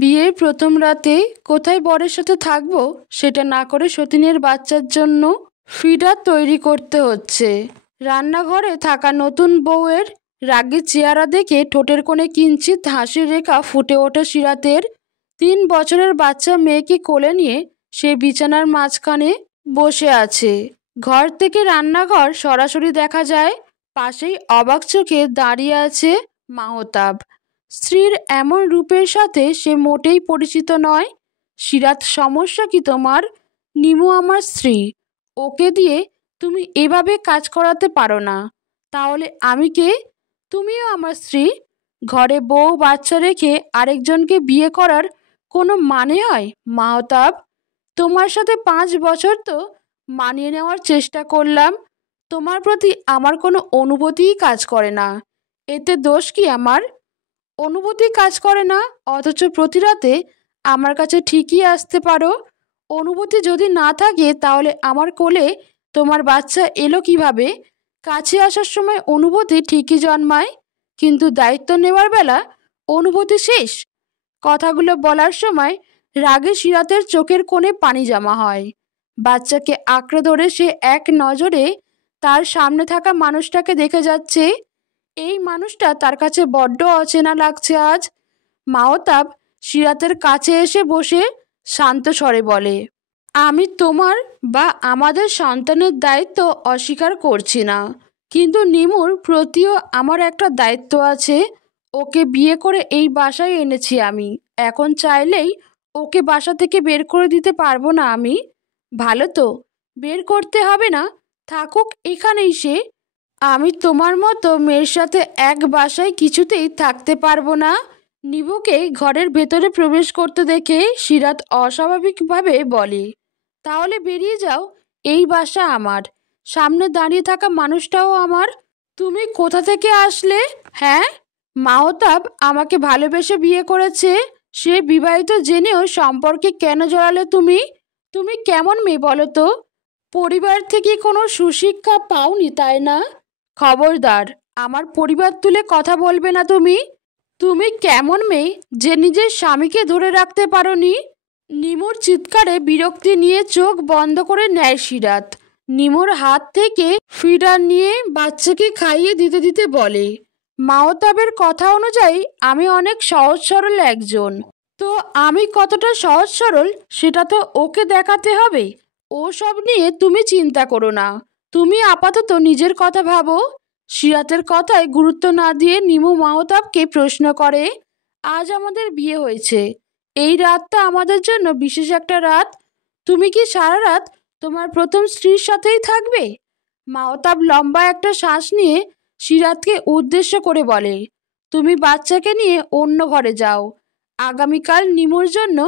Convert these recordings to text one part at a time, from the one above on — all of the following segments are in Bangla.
বিয়ের প্রথম রাতে কোথায় বরের সাথে থাকবো সেটা না করে সতীনের বাচ্চার জন্য ফিডার তৈরি করতে হচ্ছে। রান্নাঘরে থাকা নতুন বউয়ের রাগী চেহারা দেখে ঠোঁটের কোণে কিঞ্চিৎ হাসির রেখা ফুটে ওঠে সিরাতের। 3 বছরের বাচ্চা মেয়েকে কোলে নিয়ে সে বিছানার মাঝখানে বসে আছে। ঘর থেকে রান্নাঘর সরাসরি দেখা যায়। পাশেই অবাক চোখে দাঁড়িয়ে আছে মাহতাব। স্ত্রীর এমন রূপের সাথে সে মোটেই পরিচিত নয়। সিরাত, সমস্যা কি তোমার? নিমু আমার স্ত্রী, ওকে দিয়ে তুমি এভাবে কাজ করাতে পারো না। তাহলে আমি কে? তুমিও আমার স্ত্রী। ঘরে বউ বাচ্চা রেখে আরেকজনকে বিয়ে করার কোনো মানে হয় মাহতাব? তোমার সাথে 5 বছর তো মানিয়ে নেওয়ার চেষ্টা করলাম, তোমার প্রতি আমার কোনো অনুভূতিই কাজ করে না। এতে দোষ কি আমার? অনুভূতি কাজ করে না, অথচ প্রতি রাতে আমার কাছে ঠিকই আসতে পারো। অনুভূতি যদি না থাকে তাহলে আমার কোলে তোমার বাচ্চা এলো কিভাবে? কাছে আসার সময় অনুভূতি ঠিকই জন্মায়, কিন্তু দায়িত্ব নেওয়ার বেলা অনুভূতি শেষ। কথাগুলো বলার সময় রাগে সিরাতের চোখের কোণে পানি জমা হয়। বাচ্চাকে আঁকড়ে ধরে সে এক নজরে তার সামনে থাকা মানুষটাকে দেখে যাচ্ছে। এই মানুষটা তার কাছে বড্ড অচেনা লাগছে আজ। মাহতাব সিরাতের কাছে এসে বসে শান্ত স্বরে বলে, আমি তোমার বা আমাদের সন্তানের দায়িত্ব অস্বীকার করছি না, কিন্তু নিমুর প্রতিও আমার একটা দায়িত্ব আছে। ওকে বিয়ে করে এই বাসায় এনেছি আমি, এখন চাইলেই ওকে বাসা থেকে বের করে দিতে পারবো না আমি। ভালো তো, বের করতে হবে না, থাকুক এখানেই সে। আমি তোমার মতো মেয়ের সাথে এক বাসায় কিছুতেই থাকতে পারবো না। নিবুকে ঘরের ভেতরে প্রবেশ করতে দেখে সিরাত অস্বাভাবিকভাবে বলে, তাহলে বেরিয়ে যাও, এই বাসা আমার, সামনে দাঁড়িয়ে থাকা মানুষটাও আমার। তুমি কোথা থেকে আসলে? হ্যাঁ, মাহতাব আমাকে ভালোবেসে বিয়ে করেছে, সে বিবাহিত জেনেও সম্পর্কে কেন জড়ালে তুমি? তুমি কেমন মেয়ে বলো তো? পরিবার থেকে কোনো সুশিক্ষা পাওনি তাই না? খবরদার, আমার পরিবার তুলে কথা বলবে না তুমি। তুমি কেমন মেয়ে যে নিজের স্বামীকে ধরে রাখতে পারোনি? নিমুর চিৎকারে বিরক্তি নিয়ে চোখ বন্ধ করে নেয় সিরাত। নিমুর হাত থেকে ফিডার নিয়ে বাচ্চাকে খাইয়ে দিতে দিতে বলে, মাহতাবের কথা অনুযায়ী আমি অনেক সহজ সরল একজন। তো আমি কতটা সহজ সরল সেটা তো ওকে দেখাতে হবে। ও সব নিয়ে তুমি চিন্তা করো না, তুমি আপাতত নিজের কথা ভাবো। সিরাতের কথায় গুরুত্ব না দিয়ে নিমু মাহতাবকে প্রশ্ন করে, আজ আমাদের বিয়ে হয়েছে, এই রাতটা আমাদের জন্য বিশেষ একটা রাত। তুমি কি সারা রাত তোমার প্রথম স্ত্রীর সাথেই থাকবে? মাহতাব লম্বা একটা শ্বাস নিয়ে সিরাতকে উদ্দেশ্য করে বলে, তুমি বাচ্চাকে নিয়ে অন্য ঘরে যাও, আগামীকাল নিমুর জন্য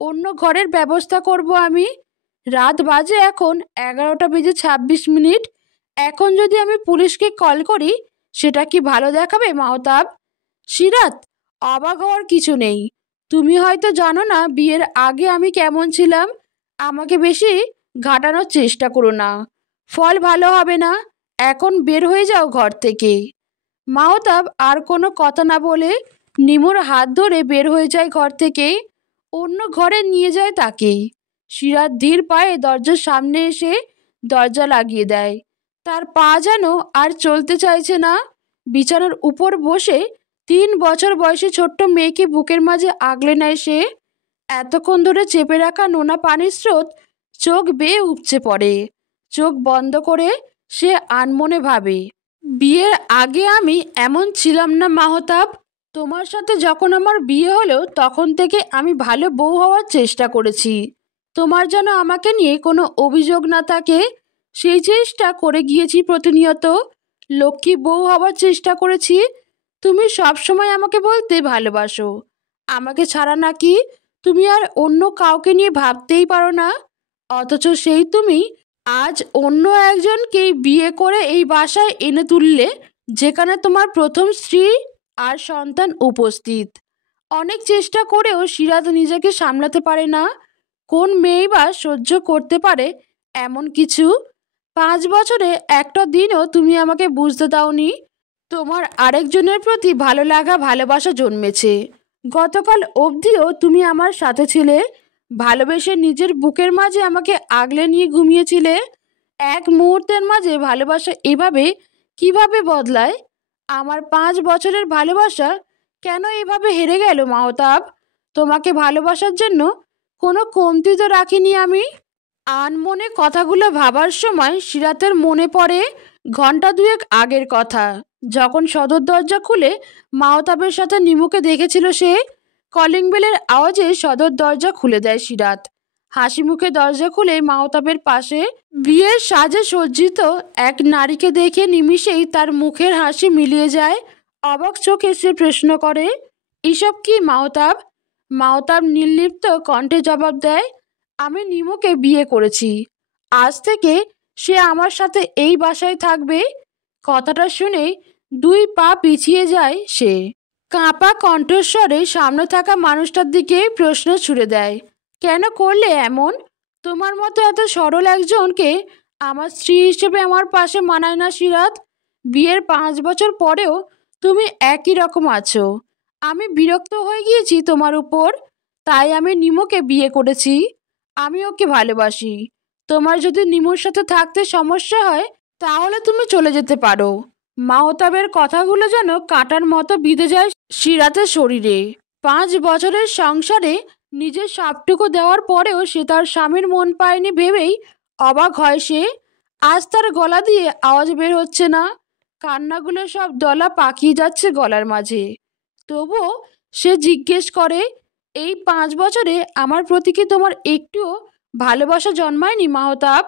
অন্য ঘরের ব্যবস্থা করব আমি। রাত বাজে এখন 11টা বেজে 26 মিনিট। এখন যদি আমি পুলিশকে কল করি সেটা কি ভালো দেখাবে মাহতাব? সিরাত, অবাক হওয়ার কিছু নেই। তুমি হয়তো জানো না বিয়ের আগে আমি কেমন ছিলাম। আমাকে বেশি ঘাটানোর চেষ্টা করো না, ফল ভালো হবে না। এখন বের হয়ে যাও ঘর থেকে। মাহতাব আর কোনো কথা না বলে নিমুর হাত ধরে বের হয়ে যায় ঘর থেকে। অন্য ঘরে নিয়ে যায় তাকে। সিরাত ধীর পায়ে দরজার সামনে এসে দরজা লাগিয়ে দেয়। তার পা যেন আর চলতে চাইছে না। বিছানার উপর বসে 3 বছর বয়সী ছোট্ট মেয়েকে বুকের মাঝে আগলে নেয় সে। এতক্ষণ ধরে চেপে রাখা নোনা পানির স্রোত চোখ বেয়ে উপচে পড়ে। চোখ বন্ধ করে সে আনমনে ভাবে, বিয়ের আগে আমি এমন ছিলাম না মাহতাব। তোমার সাথে যখন আমার বিয়ে হলো তখন থেকে আমি ভালো বউ হওয়ার চেষ্টা করেছি। তোমার যেন আমাকে নিয়ে কোনো অভিযোগ না থাকে, সেই চেষ্টা করে গিয়েছি প্রতিনিয়ত। লক্ষ্মী বউ হওয়ার চেষ্টা করেছি। তুমি সব সময় আমাকে বলতে ভালোবাসো, আমাকে ছাড়া নাকি তুমি আর অন্য কাউকে নিয়ে ভাবতেই পারো না। অথচ সেই তুমি আজ অন্য একজনকে বিয়ে করে এই বাসায় এনে তুললে, যেখানে তোমার প্রথম স্ত্রী আর সন্তান উপস্থিত। অনেক চেষ্টা করেও সিরাত নিজেকে সামলাতে পারে না। কোন মেয়েই বা সহ্য করতে পারে এমন কিছু? 5 বছরে একটা দিনও তুমি আমাকে বুঝতে দাওনি। তোমার আরেকজনের প্রতি ভালো লাগা ভালোবাসা জন্মেছে, গতকাল অবধিও তুমি আমার সাথে ছিলে, ভালোবেসে নিজের বুকের মাঝে আমাকে আগলে নিয়ে ঘুমিয়েছিলে। এক মুহূর্তের মাঝে ভালোবাসা এভাবে কিভাবে বদলায়? আমার 5 বছরের ভালোবাসা কেন এভাবে হেরে গেল মাহতাব? তোমাকে ভালোবাসার জন্য কোনো কমতি তো রাখিনি আমি। আনমনে কথাগুলো ভাবার সময় সিরাতের মনে পড়ে ঘন্টা দুয়েক আগের কথা, যখন সদর দরজা খুলে মাহতাবের সাথে নিমুকে দেখেছিল সে। কলিং বেলের আওয়াজে সদর দরজা খুলে দেয় সিরাত। হাসি মুখে দরজা খুলে মাহতাবের পাশে বিয়ের সাজে সজ্জিত এক নারীকে দেখে নিমিষেই তার মুখের হাসি মিলিয়ে যায়। অবাক চোখে সে প্রশ্ন করে, এসব কি মাহতাব? মাহতাব নির্লিপ্ত কণ্ঠে জবাব দেয়, আমি নিমুকে বিয়ে করেছি, আজ থেকে সে আমার সাথে এই বাসায় থাকবে। কথাটা শুনে 2 পা পিছিয়ে যায় সে। কাঁপা কণ্ঠস্বরে সামনে থাকা মানুষটার দিকে প্রশ্ন ছুড়ে দেয়, কেন করলে এমন? তোমার মতো এত সরল একজনকে আমার স্ত্রী হিসেবে আমার পাশে মানায় না সিরাত। বিয়ের 5 বছর পরেও তুমি একই রকম আছো। আমি বিরক্ত হয়ে গিয়েছি তোমার উপর, তাই আমি নিমুকে বিয়ে করেছি। আমি ওকে ভালোবাসি। তোমার যদি নিমুর সাথে থাকতে সমস্যা হয় তাহলে তুমি চলে যেতে পারো। মাহতাবের কথাগুলো যেন কাঁটার মতো বিঁধে যায় সিরাতের শরীরে। 5 বছরের সংসারে নিজের সবটুকু দেওয়ার পরেও সে তার স্বামীর মন পায়নি ভেবেই অবাক হয় সে। আজ তার গলা দিয়ে আওয়াজ বের হচ্ছে না, কান্নাগুলো সব দলা পাকিয়ে যাচ্ছে গলার মাঝে। তবুও সে জিজ্ঞেস করে, এই 5 বছরে আমার প্রতি কি তোমার একটুও ভালোবাসা জন্মায়নি মাহতাব?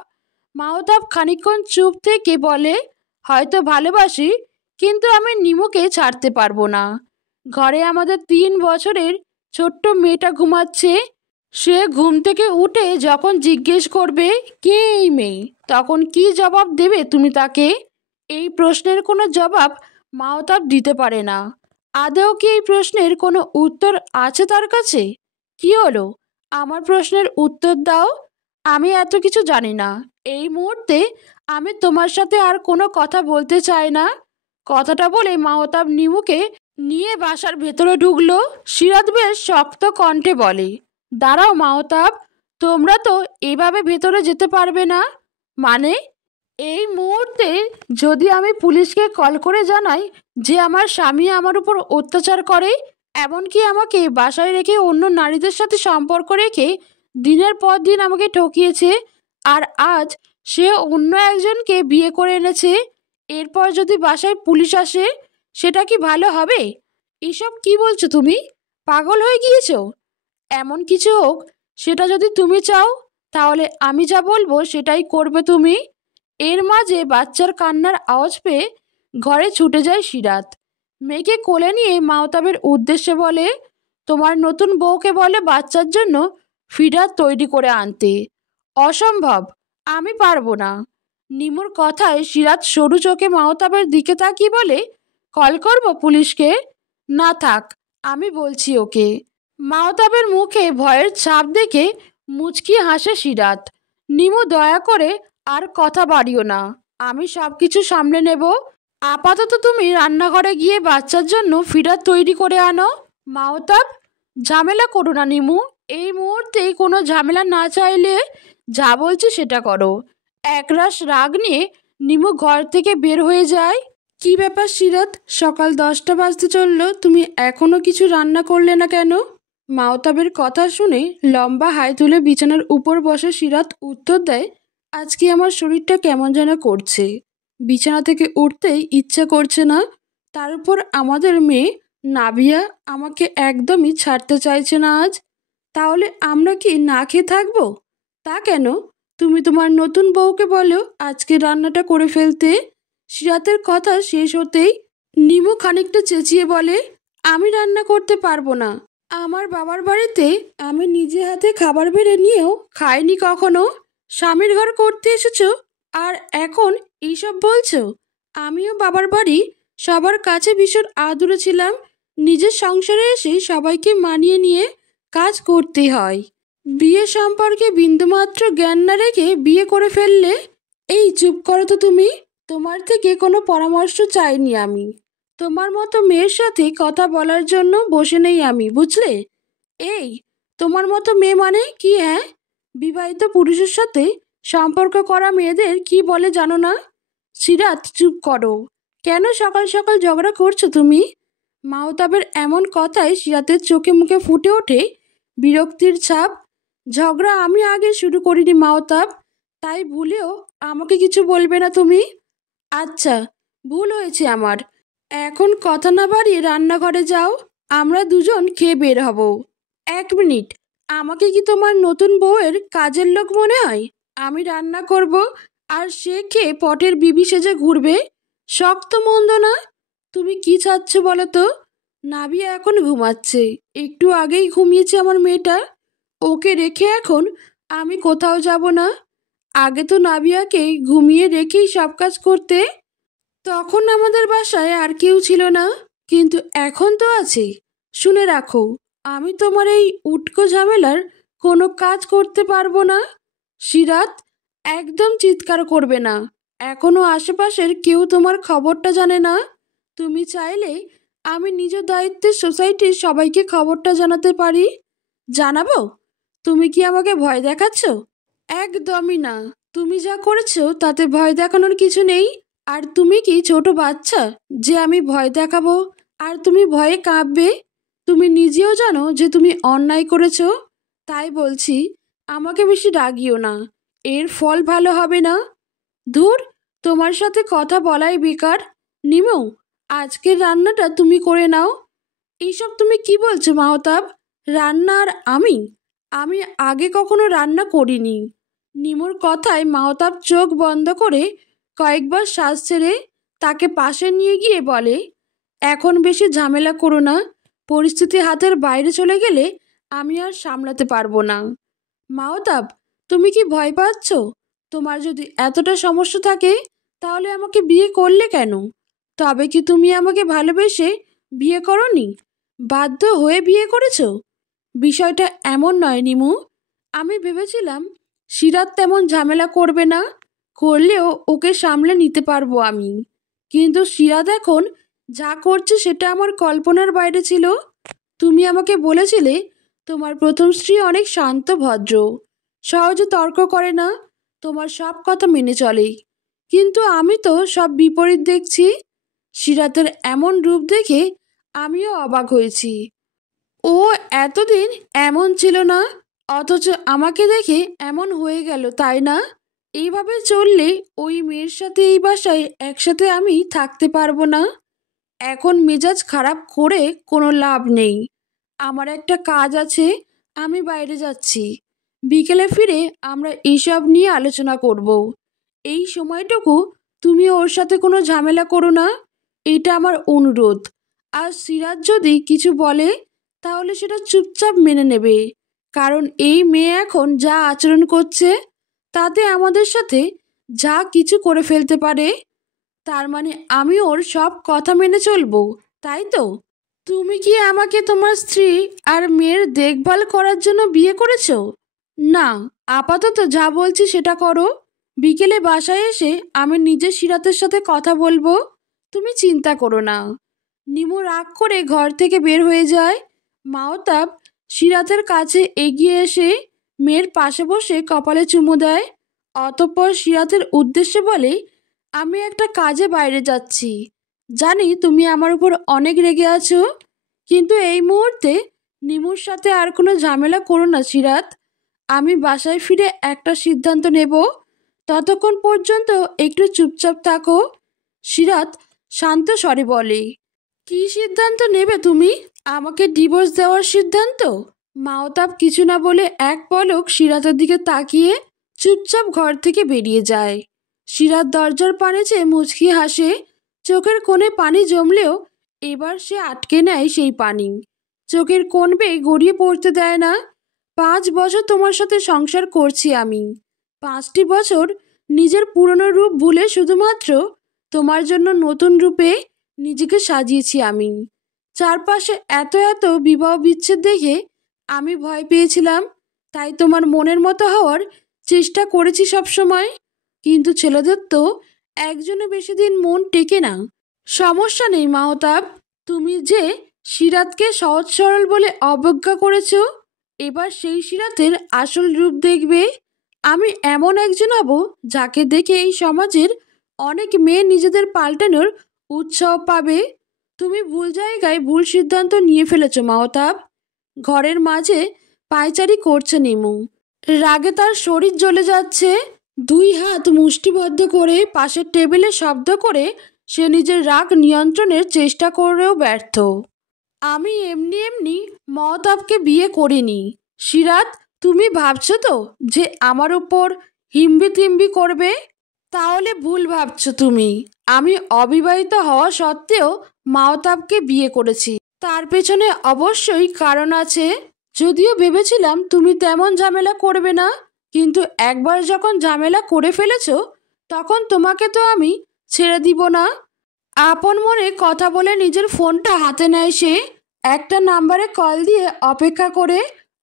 মাহতাব খানিকক্ষণ চুপ থেকে বলে, হয়তো ভালোবাসি, কিন্তু আমি নিমুকে ছাড়তে পারবো না। ঘরে আমাদের 3 বছরের ছোট্ট মেয়েটা ঘুমাচ্ছে। সে ঘুম থেকে উঠে যখন জিজ্ঞেস করবে কে এই মেয়ে, তখন কি জবাব দেবে তুমি তাকে? এই প্রশ্নের কোনো জবাব মাহতাব দিতে পারে না। আদৌ কি এই প্রশ্নের কোনো উত্তর আছে তার কাছে? কি হলো, আমার প্রশ্নের উত্তর দাও। আমি এত কিছু জানি না। এই মুহূর্তে আমি তোমার সাথে আর কোনো কথা বলতে চাই না। কথাটা বলে মাহতাব নিমুকে নিয়ে বাসার ভেতরে ঢুকলো। সিরাত বেশ শক্ত কণ্ঠে বলে, দাঁড়াও মাহতাব, তোমরা তো এভাবে ভেতরে যেতে পারবে না। মানে? এই মুহূর্তে যদি আমি পুলিশকে কল করে জানাই যে আমার স্বামী আমার উপর অত্যাচার করে, এমনকি আমাকে বাসায় রেখে অন্য নারীদের সাথে সম্পর্ক রেখে দিনের পর দিন আমাকে ঠকিয়েছে, আর আজ সে অন্য একজনকে বিয়ে করে এনেছে, এরপর যদি বাসায় পুলিশ আসে, সেটা কি ভালো হবে? এসব কি বলছো তুমি? পাগল হয়ে গিয়েছো? এমন কিছু হোক, সেটা যদি তুমি চাও, তাহলে আমি যা বলবো সেটাই করবে তুমি। এর মাঝে বাচ্চার কান্নার আওয়াজ পেয়ে ঘরে ছুটে যায় সিরাত। মেয়েকে কোলে নিয়ে মাহতাবের উদ্দেশ্যে বলে, তোমার নতুন বউকে বলে বাচ্চার জন্য ফিডার তৈরি করে আনতে। অসম্ভব, আমি পারবো না। নিমুর কথায় সিরাত সরু চোখে মাহতাবের দিকে তাকিয়ে বলে, কল করব পুলিশকে? না থাক, আমি বলছি ওকে। মাহতাবের মুখে ভয়ের ছাপ দেখে মুচকি হাসে সিরাত। নিমু, দয়া করে আর কথা বাড়িও না, আমি সব কিছু সামলে নেব। আপাতত তুমি রান্নাঘরে গিয়ে বাচ্চার জন্য ফিডার তৈরি করে আনো। মাহতাব, ঝামেলা করো না নিমু, এই মুহূর্তে কোনো ঝামেলা না চাইলে যা বলছি সেটা করো। একরাশ রাগ নিয়ে নিমু ঘর থেকে বের হয়ে যায়। কি ব্যাপার সিরাত, সকাল 10টা বাজতে চললো, তুমি এখনো কিছু রান্না করলে না কেন? মাহতাবের কথা শুনে লম্বা হাই তুলে বিছানার উপর বসে সিরাত উত্তর দেয়, আজকে আমার শরীরটা কেমন যেন করছে, বিছানা থেকে উঠতেই ইচ্ছা করছে না। তার উপর আমাদের মেয়ে নাভিয়া আমাকে একদমই ছাড়তে চাইছে না আজ। তাহলে আমরা কি না খেয়ে থাকবো? তা কেন? তুমি তোমার নতুন বউকে বলো আজকে রান্নাটা করে ফেলতে। সিরাতের কথা শেষ হতেই নিমু খানিকটা চেঁচিয়ে বলে, আমি রান্না করতে পারবো না। আমার বাবার বাড়িতে আমি নিজে হাতে খাবার বেড়ে নিয়েও খাইনি কখনো। স্বামীর ঘর করতে এসেছো আর এখন এইসব বলছো? আমিও বাবার বাড়ি সবার কাছে ভীষণ আদুরে ছিলাম। নিজের সংসারে এসে সবাইকে মানিয়ে নিয়ে কাজ করতে হয়। বিয়ে সম্পর্কে বিন্দুমাত্র জ্ঞান না রেখে বিয়ে করে ফেললে। এই চুপ করো তো তুমি, তোমার থেকে কোনো পরামর্শ চাইনি আমি। তোমার মতো মেয়ের সাথে কথা বলার জন্য বসে নেই আমি, বুঝলে? এই, তোমার মতো মেয়ে মানে কি? হ্যাঁ, বিবাহিত পুরুষের সাথে সম্পর্ক করা মেয়েদের কি বলে জানো না? সিরাত, চুপ করো। কেন সকাল সকাল ঝগড়া করছো তুমি? মাহতাবের এমন কথায় সিরাতের চোখে মুখে ফুটে ওঠে বিরক্তির ছাপ। ঝগড়া আমি আগে শুরু করিনি মাহতাব, তাই ভুলেও আমাকে কিছু বলবে না তুমি। আচ্ছা, ভুল হয়েছে আমার। এখন কথা না বাড়িয়ে রান্নাঘরে যাও, আমরা দুজন খেয়ে বের হব। 1 মিনিট, আমাকে কি তোমার নতুন বউয়ের কাজের লোক মনে হয়? আমি রান্না করব আর সে খেয়ে পটের বিবি সেজে ঘুরবে? শক্ত মন্দ না? তুমি কি চাচ্ছ বলো তো? নাবিয়া এখন ঘুমাচ্ছে, একটু আগেই ঘুমিয়েছে আমার মেয়েটা। ওকে রেখে এখন আমি কোথাও যাব না। আগে তো নাবিয়াকে ঘুমিয়ে রেখেই সব কাজ করতে। তখন আমাদের বাসায় আর কেউ ছিল না, কিন্তু এখন তো আছে। শুনে রাখো, আমি তোমার এই উটকো ঝামেলার কোনো কাজ করতে পারবো না। সিরাত, একদম চিৎকার করবে না। এখনো আশেপাশের কেউ তোমার খবরটা জানে না। তুমি চাইলে আমি নিজ দায়িত্বে সোসাইটির সবাইকে খবরটা জানাতে পারি। জানাবো? তুমি কি আমাকে ভয় দেখাচ্ছ? একদমই না। তুমি যা করেছো তাতে ভয় দেখানোর কিছু নেই। আর তুমি কি ছোট বাচ্চা যে আমি ভয় দেখাবো আর তুমি ভয়ে কাঁপবে? তুমি নিজেও জানো যে তুমি অন্যায় করেছো। তাই বলছি, আমাকে বেশি রাগিও না, এর ফল ভালো হবে না। ধুর, তোমার সাথে কথা বলাই বেকার। নিমো, আজকের রান্নাটা তুমি করে নাও। এইসব তুমি কি বলছো মাহতাব? রান্না আর আমি? আমি আগে কখনো রান্না করিনি। নিমুর কথায় মাহতাব চোখ বন্ধ করে কয়েকবার শ্বাস ছেড়ে তাকে পাশে নিয়ে গিয়ে বলে, এখন বেশি ঝামেলা করো না। পরিস্থিতি হাতের বাইরে চলে গেলে আমি আর সামলাতে পারবো না। মাহতাব, তুমি কি ভয় পাচ্ছ? তোমার যদি এতটা সমস্যা থাকে তাহলে আমাকে বিয়ে করলে কেন? তবে কি তুমি আমাকে ভালোবেসে বিয়ে করনি? বাধ্য হয়ে বিয়ে করেছো? বিষয়টা এমন নয় নিমু। আমি ভেবেছিলাম সিরাত তেমন ঝামেলা করবে না, করলেও ওকে সামলে নিতে পারবো আমি। কিন্তু সিরাত এখন যা করছে সেটা আমার কল্পনার বাইরে ছিল। তুমি আমাকে বলেছিলে তোমার প্রথম স্ত্রী অনেক শান্ত ভদ্র, সহজে তর্ক করে না, তোমার সব কথা মেনে চলে। কিন্তু আমি তো সব বিপরীত দেখছি। সিরাতের এমন রূপ দেখে আমিও অবাক হয়েছি। ও এতদিন এমন ছিল না, অথচ আমাকে দেখে এমন হয়ে গেল, তাই না? এইভাবে চললে ওই মেয়ের সাথে এই বাসায় একসাথে আমি থাকতে পারবো না। এখন মেজাজ খারাপ করে কোনো লাভ নেই। আমার একটা কাজ আছে, আমি বাইরে যাচ্ছি। বিকেলে ফিরে আমরা এইসব নিয়ে আলোচনা করব। এই সময়টুকু তুমি ওর সাথে কোনো ঝামেলা করো না, এটা আমার অনুরোধ। আর সিরাজ যদি কিছু বলে তাহলে সেটা চুপচাপ মেনে নেবে, কারণ এই মেয়ে এখন যা আচরণ করছে তাতে আমাদের সাথে যা কিছু করে ফেলতে পারে। তার মানে আমি ওর সব কথা মেনে চলবো, তাই তো? তুমি কি আমাকে তোমার স্ত্রী আর মেয়ের দেখভাল করার জন্য বিয়ে করেছো? না, আপাতত যা বলছি সেটা করো। বিকেলে বাসায় এসে আমি নিজে সিরাতের সাথে কথা বলবো, তুমি চিন্তা করো না। নিমু রাগ করে ঘর থেকে বের হয়ে যায়। মাওতাব সিরাতের কাছে এগিয়ে এসে মেয়ের পাশে বসে কপালে চুমু দেয়। অতঃপর সিরাতের উদ্দেশ্যে বলে, আমি একটা কাজে বাইরে যাচ্ছি। জানি তুমি আমার উপর অনেক রেগে আছো, কিন্তু এই মুহূর্তে নিমুর সাথে আর কোনো ঝামেলা করো না সিরাত। আমি বাসায় ফিরে একটা সিদ্ধান্ত নেব, ততক্ষণ পর্যন্ত একটু চুপচাপ থাকো। সিরাত শান্ত স্বরে বলে, কি সিদ্ধান্ত নেবে তুমি? আমাকে ডিভোর্স দেওয়ার সিদ্ধান্ত? মাওতাব কিছু না বলে এক পলক সিরাতের দিকে তাকিয়ে চুপচাপ ঘর থেকে বেরিয়ে যায়। সিরাত দরজার পানে চেয়ে মুচকি হাসে। চোখের কোণে পানি জমলেও এবার সে আটকে নেয় সেই পানি। চোখের কোণ বেয়ে গড়িয়ে পড়তে দেয় না। 5 বছর তোমার সাথে সংসার করছি আমি। 5টি বছর নিজের পুরনো রূপ ভুলে শুধুমাত্র তোমার জন্য নতুন রূপে নিজেকে সাজিয়েছি আমি। চারপাশে এত এত বিবাহ বিচ্ছেদ দেখে আমি ভয় পেয়েছিলাম, তাই তোমার মনের মতো হওয়ার চেষ্টা করেছি সব সময়। কিন্তু ছেলেদের তো একজনে বেশি দিন মন টেকে না। সমস্যা নেই মাহতাব, তুমি যে সিরাতকে সহজ সরল বলে অবজ্ঞা করেছো, এবার সেই সিরাতের আসল রূপ দেখবে। আমি এমন একজন হব যাকে দেখে এই সমাজের অনেক মেয়ে নিজেদের পাল্টানোর উৎসাহ পাবে। তুমি ভুল জায়গায় ভুল সিদ্ধান্ত নিয়ে ফেলেছো মাহতাব। ঘরের মাঝে পায়চারি করছে নিমু, রাগে তার শরীর জ্বলে যাচ্ছে। দুই হাত মুষ্টিবদ্ধ করে পাশের টেবিলে শব্দ করে সে নিজের রাগ নিয়ন্ত্রণের চেষ্টা করেও ব্যর্থ। আমি এমনি এমনি মহতাবকে বিয়ে করিনি সিরাত। তুমি ভাবছো তো যে আমার উপর হিম্বি তিম্বি করবে? তাহলে ভুল ভাবছো তুমি। আমি অবিবাহিত হওয়া সত্ত্বেও মাহতাবকে বিয়ে করেছি। তার পেছনে অবশ্যই কারণ আছে। যদিও ভেবেছিলাম তুমি তেমন ঝামেলা করবে না, কিন্তু একবার যখন ঝামেলা করে ফেলেছো তখন তোমাকে তো আমি ছেড়ে দিব না। আপন মনে কথা বলে নিজের ফোনটা হাতে নেয় সে। একটা নাম্বারে কল দিয়ে অপেক্ষা করে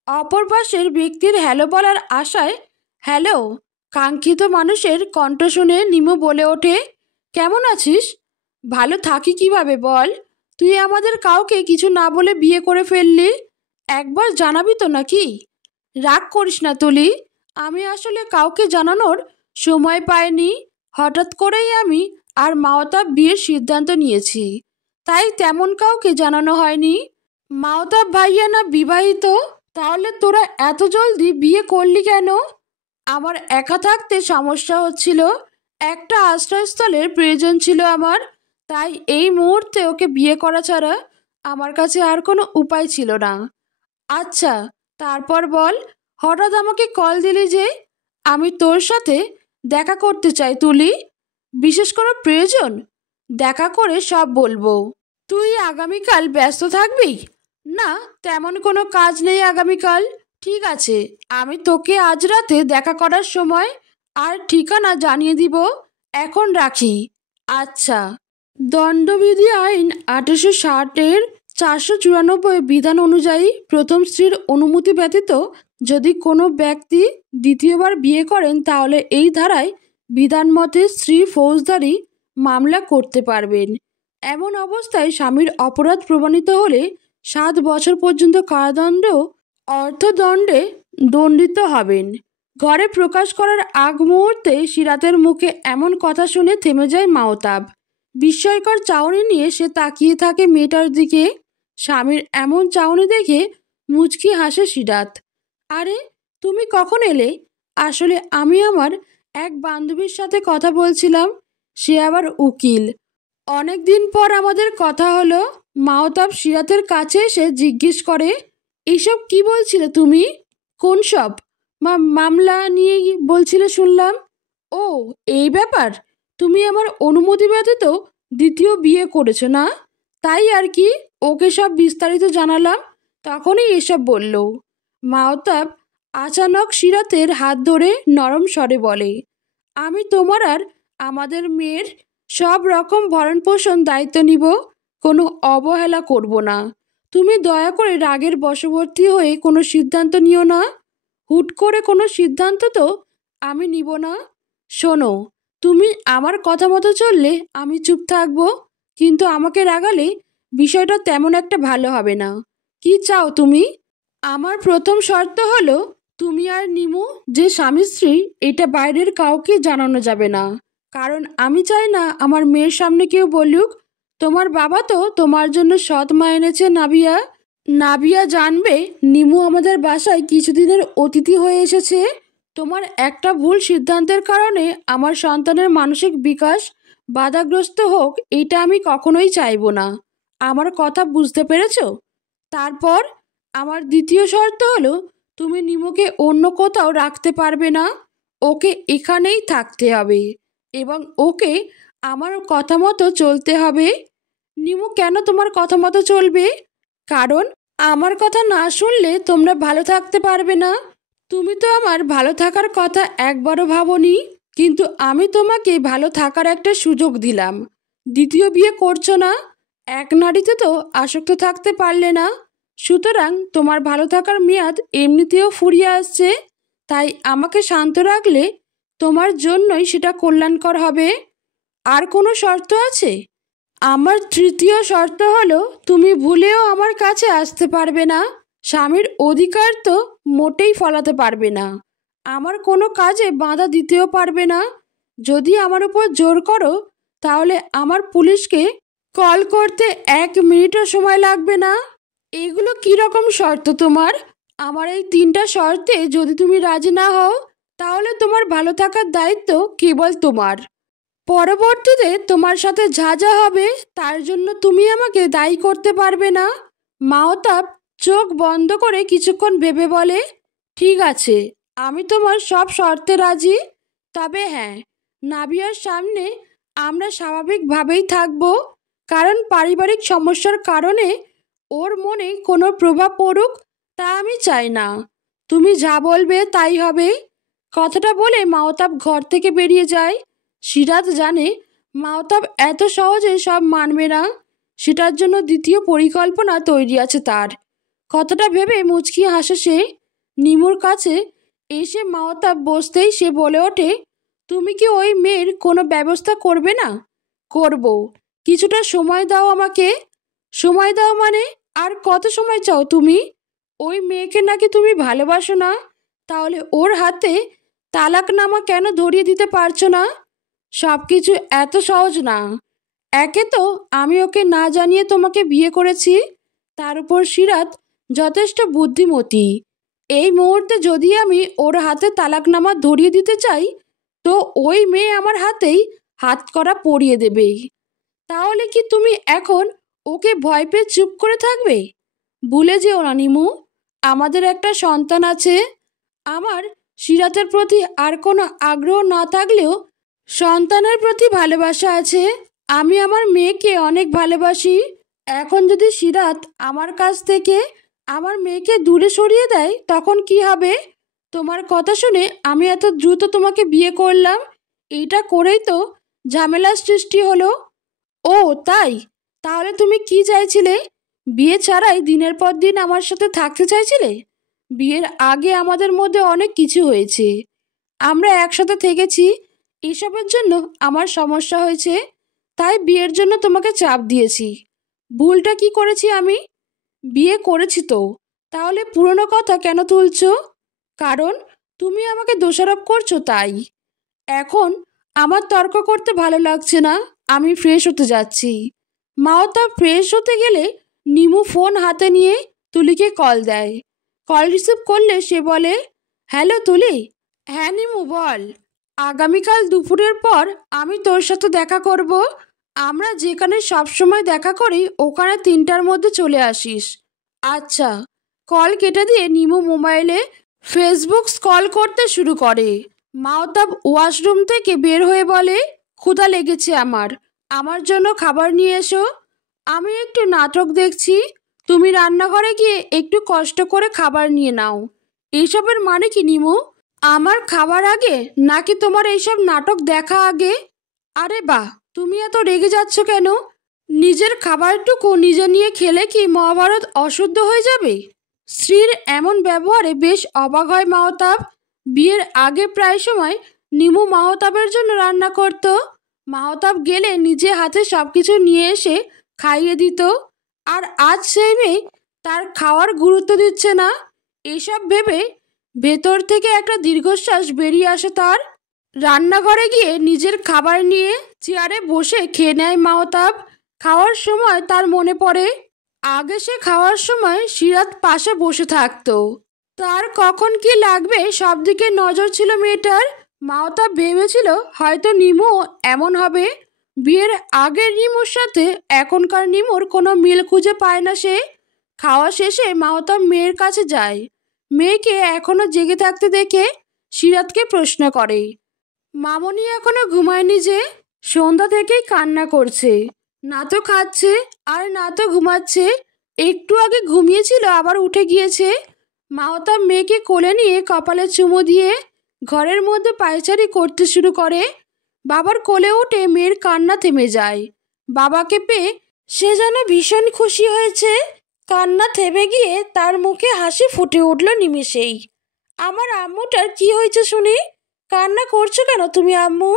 অপর পাশের ব্যক্তির হ্যালো বলার আশায়। হ্যালো। কাঙ্ক্ষিত মানুষের কণ্ঠ শুনে নিমু বলে ওঠে, কেমন আছিস? ভালো থাকি কিভাবে বল? তুই আমাদের কাউকে কিছু না বলে বিয়ে করে ফেললি। একবার জানাবি তো নাকি? রাগ করিস না তুলি, আমি আসলে কাউকে জানানোর সময় পাইনি। হঠাৎ করেই আমি আর মাওতাব বিয়ের সিদ্ধান্ত নিয়েছি, তাই তেমন কাউকে জানানো হয়নি। মাওতাব ভাইয়া না বিবাহিত? তাহলে তোরা এত জলদি বিয়ে করলি কেন? আমার একা থাকতে সমস্যা হচ্ছিল, একটা আশ্রয়স্থলের প্রয়োজন ছিল আমার, তাই এই মুহূর্তে ওকে বিয়ে করা ছাড়া আমার কাছে আর কোনো উপায় ছিল না। আচ্ছা, তারপর বল, হঠাৎ আমাকে কল দিলি যে? আমি তোর সাথে দেখা করতে চাই তুলি। বিশেষ কোনো প্রয়োজন? দেখা করে সব বলবো। তুই আগামীকাল ব্যস্ত থাকবি? না, তেমন কোনো কাজ নেই আগামীকাল। ঠিক আছে, আমি তোকে আজ রাতে দেখা করার সময় আর ঠিকানা জানিয়ে দিব। এখন রাখি। আচ্ছা। দণ্ডবিধি আইন 1860-এর 494 বিধান অনুযায়ী প্রথম স্ত্রীর অনুমতি ব্যতীত যদি কোনো ব্যক্তি দ্বিতীয়বার বিয়ে করেন তাহলে এই ধারায় বিধান মতে স্ত্রী ফৌজদারি মামলা করতে পারবেন। এমন অবস্থায় স্বামীর অপরাধ প্রমাণিত হলে 7 বছর পর্যন্ত কারাদণ্ড অর্থদণ্ডে দণ্ডিত হবেন। ঘরে প্রকাশ করার আগ মুহূর্তে সিরাতের মুখে এমন কথা শুনে থেমে যায় মাওতাব। বিস্ময়কর চাউনি নিয়ে সে তাকিয়ে থাকে মেয়েটার দিকে। স্বামীর এমন চাউনি দেখে মুচকি হাসে সিরাত। আরে, তুমি কখন এলে? আসলে আমি আমার এক বান্ধবীর সাথে কথা বলছিলাম, সে আবার উকিল। অনেক দিন পর আমাদের কথা হলো। মাওতাব সিরাতের কাছে এসে জিজ্ঞেস করে, এইসব কি বলছিলে তুমি? কোন সব? মামলা নিয়ে বলছিলে শুনলাম। ও, এই ব্যাপার। তুমি আমার অনুমতি ব্যতীত দ্বিতীয় বিয়ে করেছো না, তাই আর কি। ওকে সব বিস্তারিত জানালাম, তখনই এসব বলল। মাওতাব আচানক সিরাতের হাত ধরে নরম স্বরে বলে, আমি তোমার আর আমাদের মেয়ের সব রকম ভরণ পোষণ দায়িত্ব নিব, কোনো অবহেলা করব না। তুমি দয়া করে রাগের বশবর্তী হয়ে কোনো সিদ্ধান্ত নিও না। হুট করে কোনো সিদ্ধান্ত তো আমি নিব না। শোনো, তুমি আমার কথা মতো চললে আমি চুপ থাকবো, কিন্তু আমাকে রাগালে বিষয়টা তেমন একটা ভালো হবে না। কি চাও তুমি? আমার প্রথম শর্ত হলো তুমি আর নিমু যে স্বামী স্ত্রী এটা বাইরের কাউকে জানানো যাবে না, কারণ আমি চাই না আমার মেয়ের সামনে কেউ বলুক তোমার বাবা তো তোমার জন্য সৎ মা এনেছে নাবিয়া। নাবিয়া জানবে নিমু আমাদের বাসায় কিছুদিনের অতিথি হয়ে এসেছে। তোমার একটা ভুল সিদ্ধান্তের কারণে আমার সন্তানের মানসিক বিকাশ বাধাগ্রস্ত হোক, এটা আমি কখনোই চাইব না। আমার কথা বুঝতে পেরেছো? তারপর আমার দ্বিতীয় শর্ত হলো তুমি নিমুকে অন্য কোথাও রাখতে পারবে না, ওকে এখানেই থাকতে হবে এবং ওকে আমার কথা মতো চলতে হবে। নিমু কেন তোমার কথা মতো চলবে? কারণ আমার কথা না শুনলে তোমরা ভালো থাকতে পারবে না। তুমি তো আমার ভালো থাকার কথা একবারও ভাবোনি, কিন্তু আমি তোমাকে ভালো থাকার একটা সুযোগ দিলাম। দ্বিতীয় বিয়ে করছো না, এক নারীতে তো আসক্ত থাকতে পারলে না, সুতরাং তোমার ভালো থাকার মেয়াদ এমনিতেও ফুরিয়ে আসছে, তাই আমাকে শান্ত রাখলে তোমার জন্যই সেটা কল্যাণকর হবে। আর কোনো শর্ত আছে? আমার তৃতীয় শর্ত হলো তুমি ভুলেও আমার কাছে আসতে পারবে না। স্বামীর অধিকার তো মোটেই ফলাতে পারবে না। আমার কোনো কাজে বাধা দিতেও পারবে না। যদি আমার উপর জোর করো তাহলে আমার পুলিশকে কল করতে 1 মিনিটও সময় লাগবে না। এগুলো কীরকম শর্ত তোমার? আমার এই 3টা শর্তে যদি তুমি রাজি না হও তাহলে তোমার ভালো থাকার দায়িত্ব কেবল তোমার। পরবর্তীতে তোমার সাথে যা যা হবে তার জন্য তুমি আমাকে দায়ী করতে পারবে না। মাহতাব চোখ বন্ধ করে কিছুক্ষণ ভেবে বলে, ঠিক আছে, আমি তোমার সব শর্তে রাজি। তবে হ্যাঁ, নাবিয়ার সামনে আমরা স্বাভাবিকভাবেই থাকব, কারণ পারিবারিক সমস্যার কারণে ওর মনে কোনো প্রভাব পড়ুক তা আমি চাই না। তুমি যা বলবে তাই হবে। কথাটা বলে মাহতাব ঘর থেকে বেরিয়ে যায়। সিরাত জানে মাহতাব এত সহজে সব মানবে না, সেটার জন্য দ্বিতীয় পরিকল্পনা তৈরি আছে তার। কথাটা ভেবে মুচকি হাসে সে। নিমুর কাছে এসে মাহতাব বসতেই সে বলে ওঠে, তুমি কি ওই মেয়ের কোনো ব্যবস্থা করবে না? করব, কিছুটা সময় দাও আমাকে। সময় দাও মানে? আর কত সময় চাও তুমি? ওই মেয়েকে নাকি তুমি ভালোবাসো না? তাহলে ওর হাতে তালাকনামা কেন ধরিয়ে দিতে পারছো না? সব কিছু এত সহজ না। একে তো আমি ওকে না জানিয়ে তোমাকে বিয়ে করেছি, তার উপর সিরাত যথেষ্ট বুদ্ধিমতী। এই মুহূর্তে যদি আমি ওর হাতে তালাকনামা ধরিয়ে দিতে চাই তো ওই মেয়ে আমার হাতেই হাতকড়া পরিয়ে দেবে। তাহলে কি তুমি এখন ওকে ভয় পেয়ে চুপ করে থাকবে? ভুলে যেও না নিমু, আমাদের একটা সন্তান আছে। আমার সিরাতের প্রতি আর কোনো আগ্রহ না থাকলেও সন্তানের প্রতি ভালোবাসা আছে। আমি আমার মেয়েকে অনেক ভালোবাসি। এখন যদি সিরাত আমার কাছ থেকে আমার মেয়েকে দূরে সরিয়ে দেয় তখন কি হবে? তোমার কথা শুনে আমি এত দ্রুত তোমাকে বিয়ে করলাম, এইটা করেই তো ঝামেলার সৃষ্টি হলো। ও তাই? তাহলে তুমি কি চাইছিলে? বিয়ে ছাড়াই দিনের পর দিন আমার সাথে থাকতে চাইছিলে? বিয়ের আগে আমাদের মধ্যে অনেক কিছু হয়েছে, আমরা একসাথে থেকেছি। এসবের জন্য আমার সমস্যা হয়েছে, তাই বিয়ের জন্য তোমাকে চাপ দিয়েছি। ভুলটা কি করেছি আমি? বিয়ে করেছি তো, তাহলে পুরনো কথা কেন তুলছো? কারণ তুমি আমাকে দোষারোপ করছো তাই। এখন আমার তর্ক করতে ভালো লাগছে না, আমি ফ্রেশ হতে যাচ্ছি। মাহতাব ফ্রেশ হতে গেলে নিমু ফোন হাতে নিয়ে তুলিকে কল দেয়। কল রিসিভ করলে সে বলে, হ্যালো তুলি। হ্যাঁ নিমু বল। আগামীকাল দুপুরের পর আমি তোর সাথে দেখা করব। আমরা যেখানে সবসময় দেখা করি ওখানে 3টার মধ্যে চলে আসিস। আচ্ছা। কল কেটে দিয়ে নিমু মোবাইলে ফেসবুক স্ক্রল করতে শুরু করে। মাহতাব ওয়াশরুম থেকে বের হয়ে বলে, ক্ষুধা লেগেছে আমার জন্য খাবার নিয়ে এসো। আমি একটু নাটক দেখছি, তুমি রান্নাঘরে গিয়ে একটু কষ্ট করে খাবার নিয়ে নাও। এইসবের মানে কি নিমু? আমার খাবার আগে নাকি তোমার এইসব নাটক দেখা আগে? আরে বাহ, তুমি এত রেগে যাচ্ছ কেন? নিজের খাবারটুকু নিজে নিয়ে খেলে কি মহাভারত অশুদ্ধ হয়ে যাবে? স্ত্রীর এমন ব্যবহারে বেশ অবাক হয় মাহতাব। বিয়ের আগে প্রায় সময় নিমু মাহতাবের জন্য রান্না করত। মাহতাব গেলে নিজে হাতে সবকিছু নিয়ে এসে খাইয়ে দিত। আর আজ সেই মেয়ে তার খাওয়ার গুরুত্ব দিচ্ছে না। এসব ভেবে ভেতর থেকে একটা দীর্ঘশ্বাস বেরিয়ে আসে তার। রান্নাঘরে গিয়ে নিজের খাবার নিয়ে চেয়ারে বসে খেয়ে নেয় মাহতাব। খাওয়ার সময় তার মনে পড়ে আগে সে খাওয়ার সময় সিরাত পাশে বসে থাকতো, তার কখন কি লাগবে সব দিকে নজর ছিল মেয়েটার। মাহতাব ভেবেছিল হয়তো নিমু এমন হবে। বিয়ের আগের নিমুর সাথে এখনকার নিমুর কোনো মিল খুঁজে পায় না সে। খাওয়া শেষে মাহতাব মেয়ের কাছে যায়। মেয়েকে এখনো জেগে থাকতে দেখে সিরাতকে প্রশ্ন করে, মামনি এখনো ঘুমায়নি যে? সন্ধ্যা থেকেই কান্না করছে, না তো খাচ্ছে আর না তো ঘুমাচ্ছে। একটু আগে ঘুমিয়েছিল আবার উঠে গিয়েছে। মাহতাব মেয়েকে কোলে নিয়ে কপালে চুমু দিয়ে ঘরের মধ্যে পায়চারি করতে শুরু করে। বাবার কোলে উঠে মেয়ের কান্না থেমে যায়। বাবাকে পেয়ে সে যেন ভীষণ খুশি হয়েছে। কান্না থেমে গিয়ে তার মুখে হাসি ফুটে উঠল নিমেষেই। আমার আম্মুটার কি হয়েছে শুনি? কান্না করছো কেন তুমি আম্মু?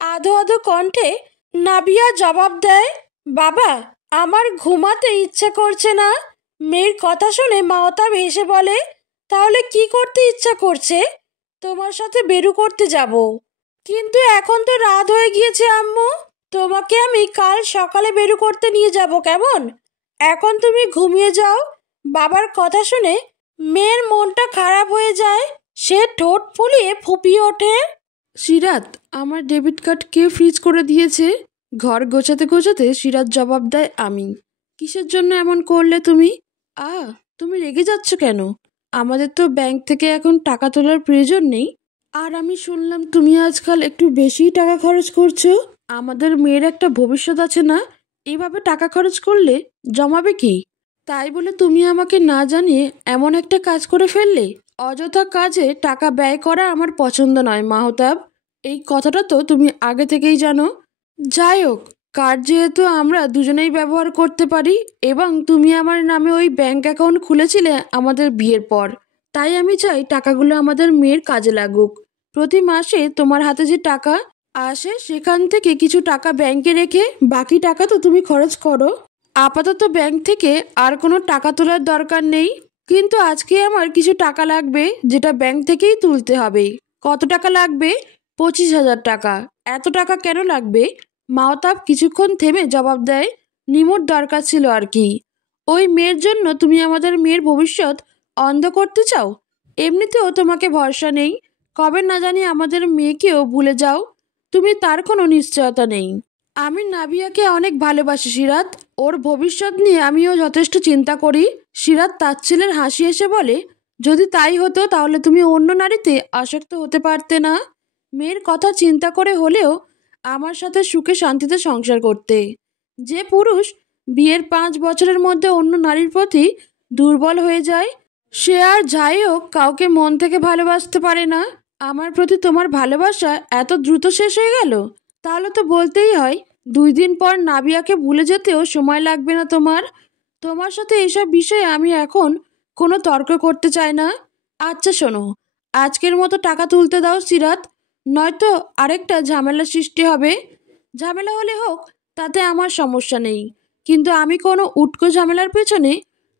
আধো আধো কণ্ঠে নাবিয়া জবাব দেয়। বাবা, আমার ঘুমাতে ইচ্ছা করছে না। মেয়ের কথা শুনে মাওতাব হেসে বলে, তাহলে কি করতে ইচ্ছা করছে? তোমার সাথে বেরু করতে যাব। কিন্তু এখন তো রাত হয়ে গিয়েছে আম্মু। তোমাকে আমি কাল সকালে বেরু করতে নিয়ে যাব, কেমন? এখন তুমি ঘুমিয়ে যাও। বাবার কথা শুনে মেয়ের মনটা খারাপ হয়ে যায়। সে ঠোঁট ফুলিয়ে ফুপিয়ে ওঠে। সিরাত, আমার ডেবিট কার্ড কে ফ্রিজ করে দিয়েছে? ঘর গোছাতে গোছাতে সিরাত জবাব দেয়, আমি। কিসের জন্য এমন করলে তুমি? তুমি রেগে যাচ্ছ কেন? আমাদের তো ব্যাংক থেকে এখন টাকা তোলার প্রয়োজন নেই। আর আমি শুনলাম তুমি আজকাল একটু বেশিই টাকা খরচ করছো। আমাদের মেয়ের একটা ভবিষ্যৎ আছে না? এইভাবে টাকা খরচ করলে জমাবে কি? তাই বলে তুমি আমাকে না জানিয়ে এমন একটা কাজ করে ফেললে? অযথা কাজে টাকা ব্যয় করা আমার পছন্দ নয় মাহতাব। এই কথাটা তো তুমি আগে থেকেই জানো। যাই হোক, কার্ড যেহেতু আমরা দুজনেই ব্যবহার করতে পারি, এবং তুমি আমার নামে ওই ব্যাংক অ্যাকাউন্ট খুলেছিলে আমাদের বিয়ের পর, তাই আমি চাই টাকাগুলো আমাদের মেয়ের কাজে লাগুক। প্রতি মাসে তোমার হাতে যে টাকা আসে সেখান থেকে কিছু টাকা ব্যাংকে রেখে বাকি টাকা তো তুমি খরচ করো। আপাতত ব্যাংক থেকে আর কোনো টাকা তোলার দরকার নেই, কিন্তু আজকে আমার কিছু টাকা লাগবে যেটা ব্যাংক থেকেই তুলতে হবে। কত টাকা লাগবে? 25,000 টাকা। এত টাকা কেন লাগবে? মাওতাব কিছুক্ষণ থেমে জবাব দেয়, নিমোর দরকার ছিল আর কি। ওই মেয়ের জন্য তুমি আমাদের মেয়ের ভবিষ্যৎ অন্ধ করতে চাও? এমনিতেও তোমাকে ভরসা নেই, কবে না জানি আমাদের মেয়েকেও ভুলে যাও। তুমি তার কোনো নিশ্চয়তা নেই। আমি নাবিয়াকে অনেক ভালোবাসি সিরাত, ওর ভবিষ্যৎ নিয়ে আমিও যথেষ্ট চিন্তা করি। সিরাত তাচ্ছিলের হাসি এসে বলে, যদি তাই হতো তাহলে তুমি অন্য নারীতে আসক্ত হতে পারতে না। মেয়ের কথা চিন্তা করে হলেও আমার সাথে সুখে শান্তিতে সংসার করতে। যে পুরুষ বিয়ের 5 বছরের মধ্যে অন্য নারীর প্রতি দুর্বল হয়ে যায়, সে আর যাই হোক কাউকে মন থেকে ভালোবাসতে পারে না। আমার প্রতি তোমার ভালোবাসা এত দ্রুত শেষ হয়ে গেল? তাহলে তো বলতেই হয় 2 দিন পর নাবিয়াকে ভুলে যেতেও সময় লাগবে না তোমার। তোমার সাথে এসব বিষয়ে আমি এখন কোনো তর্ক করতে চাই না। আচ্ছা শোনো, আজকের মতো টাকা তুলতে দাও সিরাত, নয়তো আরেকটা ঝামেলা সৃষ্টি হবে। ঝামেলা হলে হোক, তাতে আমার সমস্যা নেই, কিন্তু আমি কোনো উটকো ঝামেলার পেছনে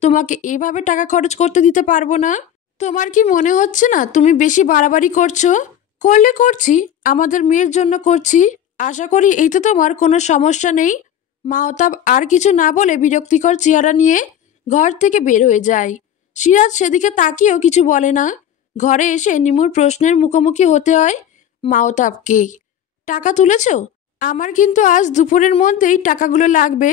তোমাকে এভাবে টাকা খরচ করতে দিতে পারবো না। তোমার কি মনে হচ্ছে না তুমি বেশি বাড়াবাড়ি করছো? করলে করছি, আমাদের মেয়ের জন্য করছি। আশা করি এইতে তোমার কোনো সমস্যা নেই। মাওতাব আর কিছু না বলে বিরক্তিকর চেহারা নিয়ে ঘর থেকে বের হয়ে যায়। সিরাজ সেদিকে তাকিয়েও কিছু বলে না। ঘরে এসে নিমুর প্রশ্নের মুখোমুখি হতে হয় মাওতাবকে। টাকা তুলেছো? আমার কিন্তু আজ দুপুরের মধ্যেই টাকাগুলো লাগবে।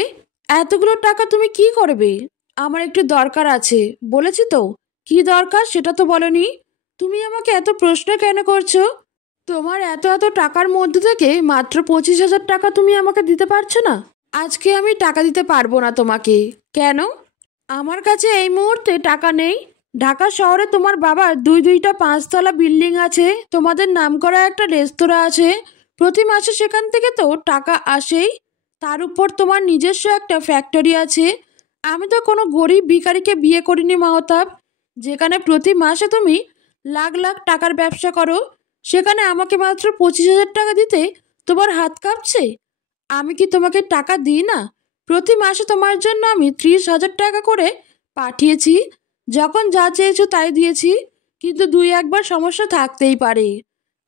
এতগুলো টাকা তুমি কি করবে? আমার একটু দরকার আছে, বলেছি তো। কি দরকার সেটা তো বলনি। তুমি আমাকে এত প্রশ্ন কেন করছো? তোমার এত এত টাকার মধ্যে থেকে মাত্র 25,000 টাকা তুমি আমাকে দিতে পারছো না? আজকে আমি টাকা দিতে পারবো না তোমাকে। কেন? আমার কাছে এই মুহূর্তে টাকা নেই। ঢাকা শহরে তোমার বাবার দুইটা 5 তলা বিল্ডিং আছে, তোমাদের নামকরা একটা রেস্তোরাঁ আছে, প্রতি মাসে সেখান থেকে তো টাকা আসেই। তার উপর তোমার নিজস্ব একটা ফ্যাক্টরি আছে। আমি তো কোনো গরিব ভিখারিকে বিয়ে করিনি মাহতাব। যেখানে প্রতি মাসে তুমি লাখ লাখ টাকার ব্যবসা করো, সেখানে আমাকে মাত্র 25,000 টাকা দিতে তোমার হাত কাঁপছে? আমি কি তোমাকে টাকা দিই না? প্রতি মাসে তোমার জন্য আমি 30,000 টাকা করে পাঠিয়েছি। যখন যা চেয়েছো তাই দিয়েছি, কিন্তু 2-1বার সমস্যা থাকতেই পারে।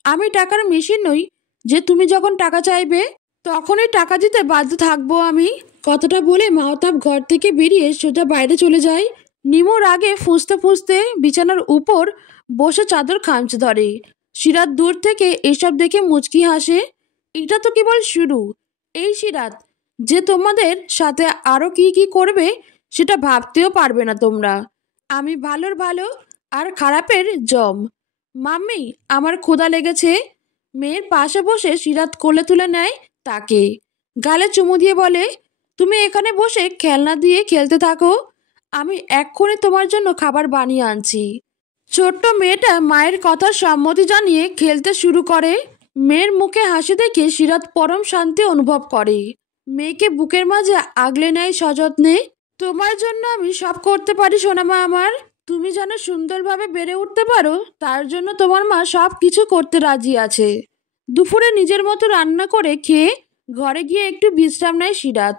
আমি টাকার মেশিন নই যে তুমি যখন টাকা চাইবে তখনই টাকা দিতে বাধ্য থাকবো আমি। কথাটা বলে মাহতাব ঘর থেকে বেরিয়ে সোজা বাইরে চলে যায়। নিমোর আগে ফুঁসতে ফুঁসতে বিছানার উপর বসে চাদর খামচে ধরে। সিরাত দূর থেকে এসব দেখে মুচকি হাসে। এটা তো কেবল শুরু। এই সিরাত, যে তোমাদের সাথে আরো কি কি করবে সেটা ভাবতেও পারবে না তোমরা। আমি ভালোর ভালো আর খারাপের জম। মাম্মি, আমার ক্ষুধা লেগেছে। মেয়ের পাশে বসে সিরাত কোলে তুলে নেয় তাকে, গালে চুমু দিয়ে বলে, তুমি এখানে বসে খেলনা দিয়ে খেলতে থাকো, আমি এক্ষুনি তোমার জন্য খাবার বানিয়ে আনছি। ছোট্ট মেয়েটা মায়ের কথার সম্মতি জানিয়ে খেলতে শুরু করে। মেয়ের মুখে হাসি দেখে সিরাত পরম শান্তি অনুভব করে। মেয়েকে বুকের মাঝে আগলে নেয় সযত্নে। তোমার জন্য আমি সব করতে পারি সোনামা আমার। তুমি যেন সুন্দরভাবে বেড়ে উঠতে পারো তার জন্য তোমার মা সব কিছু করতে রাজি আছে। দুপুরে নিজের মতো রান্না করে খেয়ে ঘরে গিয়ে একটু বিশ্রাম নেয় সিরাত।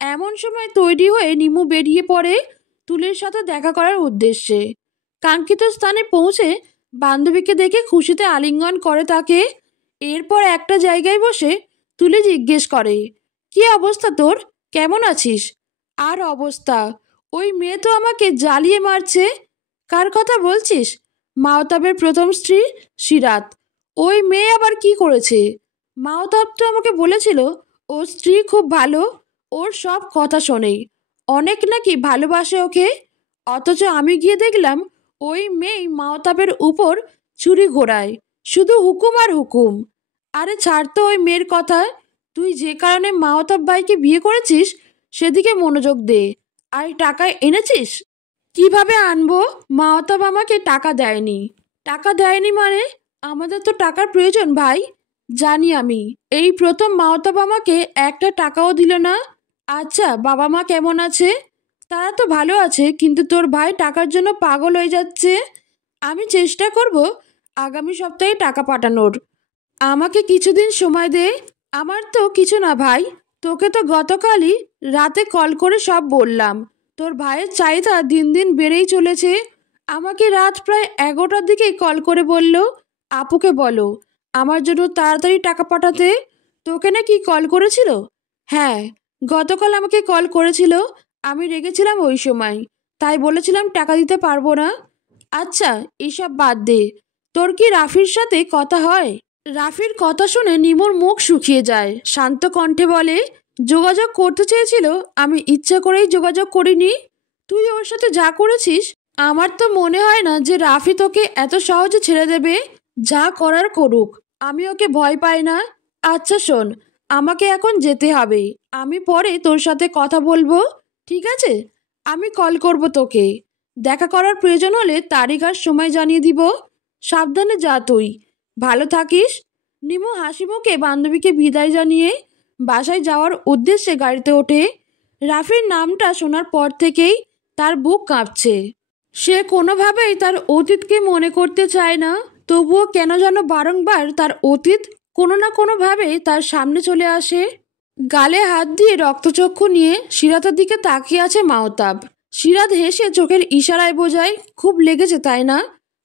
এমন সময় তৈরি হয়ে নিমু বেরিয়ে পড়ে তুলির সাথে দেখা করার উদ্দেশ্যে। কাঙ্ক্ষিত স্থানে পৌঁছে বান্ধবীকে দেখে খুশিতে আলিঙ্গন করে তাকে। এরপর একটা জায়গায় বসে তুলি জিজ্ঞেস করে, কি অবস্থা তোর, কেমন আছিস? আর অবস্থা, ওই মেয়ে তো আমাকে জ্বালিয়ে মারছে। কার কথা বলছিস? মাওতাবের প্রথম স্ত্রী সিরাত। ওই মেয়ে আবার কি করেছে? মাওতাব তো আমাকে বলেছিল ওর স্ত্রী খুব ভালো, ওর সব কথা শোনে, অনেক নাকি ভালোবাসে ওকে। অথচ আমি গিয়ে দেখলাম ওই মেয়ে মাওতাবের উপর ছুরি ঘোরায়, শুধু হুকুম আর হুকুম। আরে ছাড় তো ওই মেয়ের কথা, তুই যে কারণে মাওতাব ভাইকে বিয়ে করেছিস সেদিকে মনোযোগ দে। আর টাকা এনেছিস? কিভাবে আনবো? মাওতাব আমাকে টাকা দেয়নি। টাকা দেয়নি মানে? আমাদের তো টাকার প্রয়োজন ভাই। জানি আমি, এই প্রথম মাওতাব আমাকে একটা টাকাও দিল না। আচ্ছা, বাবা মা কেমন আছে? তারা তো ভালো আছে, কিন্তু তোর ভাই টাকার জন্য পাগল হয়ে যাচ্ছে। আমি চেষ্টা করব আগামী সপ্তাহে টাকা পাঠানোর। আমাকে কিছুদিন সময় দে। আমার তো কিছু না ভাই, তোকে তো গতকালই রাতে কল করে সব বললাম। তোর ভাইয়ের চাহিদা দিন দিন বেড়েই চলেছে। আমাকে রাত প্রায় 11টার দিকে কল করে বলল, আপুকে বলো আমার জন্য তাড়াতাড়ি টাকা পাঠাতে। তোকে নাকি কল করেছিল? হ্যাঁ, গতকাল আমাকে কল করেছিল। আমি রেগেছিলাম ওই সময়, তাই বলেছিলাম টাকা দিতে পারবো না। আচ্ছা, এসব বাদ দে, তোর কি রাফির সাথে কথা হয়? রাফির কথা শুনে নিমুর মুখ শুকিয়ে যায়। শান্ত কণ্ঠে বলে, যোগাযোগ করতে চেয়েছিল, আমি ইচ্ছা করেই যোগাযোগ করিনি। তুই ওর সাথে যা করেছিস, আমার তো মনে হয় না যে রাফি তোকে এত সহজে ছেড়ে দেবে। যা করার করুক, আমি ওকে ভয় পাই না। আচ্ছা শোন, আমাকে এখন যেতে হবে, আমি পরে তোর সাথে কথা বলবো, ঠিক আছে? আমি কল করব তোকে। দেখা করার প্রয়োজন হলে তারিখ আর সময় জানিয়ে দিব। সাবধানে যা তুই, ভালো থাকিস। নিমু হাসি মুখে বান্ধবীকে বিদায় জানিয়ে বাসায় যাওয়ার উদ্দেশ্যে গাড়িতে ওঠে। রাফির নামটা শোনার পর থেকেই তার বুক কাঁপছে। সে কোনোভাবেই তার অতীতকে মনে করতে চায় না, তবুও কেন যেন বারংবার তার অতীত কোনো না কোনোভাবে তার সামনে চলে আসে। গালে হাত দিয়ে রক্তচক্ষু নিয়ে সিরাতের দিকে তাকিয়ে আছে মাওতাব। সিরাত হেসে চোখের ইশারায় বোঝায়, খুব লেগেছে তাই না?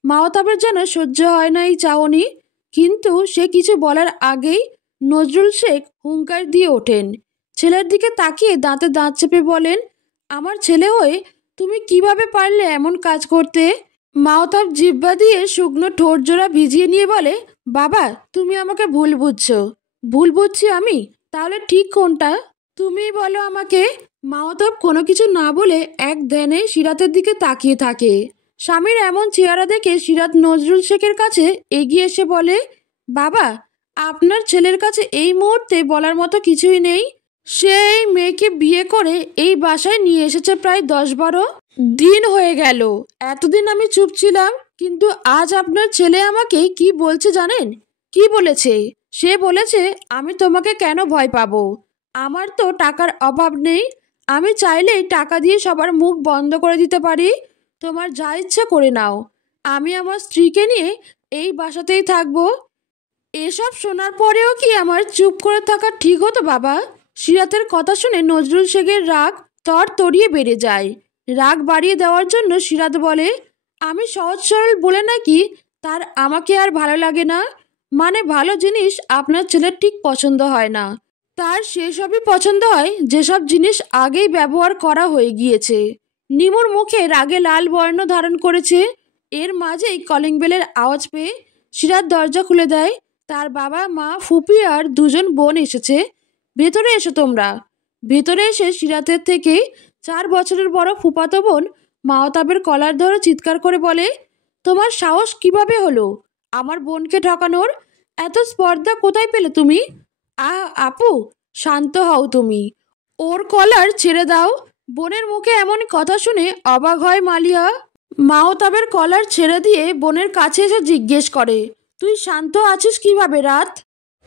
মাওতাবের যেন সহ্য হয় না এই চাহনি, কিন্তু সে কিছু বলার আগেই নজরুল শেখ হুঙ্কার দিয়ে ওঠেন। ছেলের দিকে তাকিয়ে দাঁতে দাঁত চেপে বলেন, আমার ছেলে হয়ে তুমি কিভাবে পারলে এমন কাজ করতে? মাওতাব জিহ্বা দিয়ে শুকনো ঠোঁট জোড়া ভিজিয়ে নিয়ে বলে, বাবা তুমি আমাকে ভুল বুঝছো। ভুল বুঝছি আমি? তাহলে ঠিক কোনটা তুমি বলো আমাকে। মাওতাব কোনো কিছু না বলে এক ধ্যানে সিরাতের দিকে তাকিয়ে থাকে। স্বামীর এমন চেহারা দেখে সিরাত নজরুল শেখের কাছে এগিয়ে এসে বলে, বাবা আপনার ছেলের কাছে এই মুহূর্তে বলার মতো কিছুই নেই। সে এই মেয়েকে বিয়ে করে এই বাসায় নিয়ে এসেছে প্রায় 10-12 দিন হয়ে গেল। এতদিন আমি চুপ ছিলাম, কিন্তু আজ আপনার ছেলে আমাকে কি বলছে জানেন? কি বলেছে? সে বলেছে আমি তোমাকে কেন ভয় পাবো। আমার তো টাকার অভাব নেই, আমি চাইলেই টাকা দিয়ে সবার মুখ বন্ধ করে দিতে পারি। তোমার যা ইচ্ছা করে নাও, আমি আমার স্ত্রীকে নিয়ে এই বাসাতেই থাকবো। এসব শোনার পরেও কি আমার চুপ করে থাকা ঠিক হতো বাবা? সিরাতের কথা শুনে নজরুল শেখের রাগ তড়িয়ে বেড়ে যায়। রাগ বাড়িয়ে দেওয়ার জন্য সিরাত বলে, আমি সহজ সরল বলে নাকি তার আমাকে আর ভালো লাগে না? মানে ভালো জিনিস আপনার ছেলের ঠিক পছন্দ হয় না, তার সেসবই পছন্দ হয় যেসব জিনিস আগেই ব্যবহার করা হয়ে গিয়েছে। নিমুর মুখে রাগে লাল বর্ণ ধারণ করেছে। এর মাঝেই কলিং বেলের আওয়াজ পেয়ে সিরাত দরজা খুলে দেয়। তার বাবা মা ফুপি আর দুজন বোন এসেছে। ভেতরে এসো তোমরা। ভেতরে এসে সিরাতের থেকে 4 বছরের বড় ফুপাতো বোন মাওতাবের কলার ধরে চিৎকার করে বলে, তোমার সাহস কিভাবে হলো আমার বোনকে ঠকানোর? এত স্পর্ধা কোথায় পেলে তুমি? আপু শান্ত হও তুমি, ওর কলার ছেড়ে দাও। বোনের মুখে এমন কথা শুনে অবাক হয় মালিয়া। মাওতাবের কলার ছেড়ে দিয়ে বোনের কাছে এসে জিজ্ঞেস করে, তুই শান্ত আছিস কিভাবে রাত?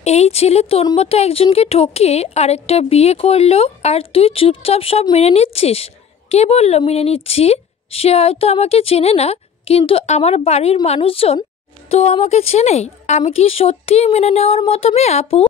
এই ছেলে তোর মতো একজনকে ঠকিয়ে আরেকটা বিয়ে করলো, আর তুই চুপচাপ সব মেনে নিচ্ছিস? কে বলল মেনে নিচ্ছি? সে হয়তো আমাকে চেনে না, কিন্তু আমার বাড়ির মানুষজন তো আমাকে চেনে। আমি কি সত্যিই মেনে নেওয়ার মতো মেয়ে আপু?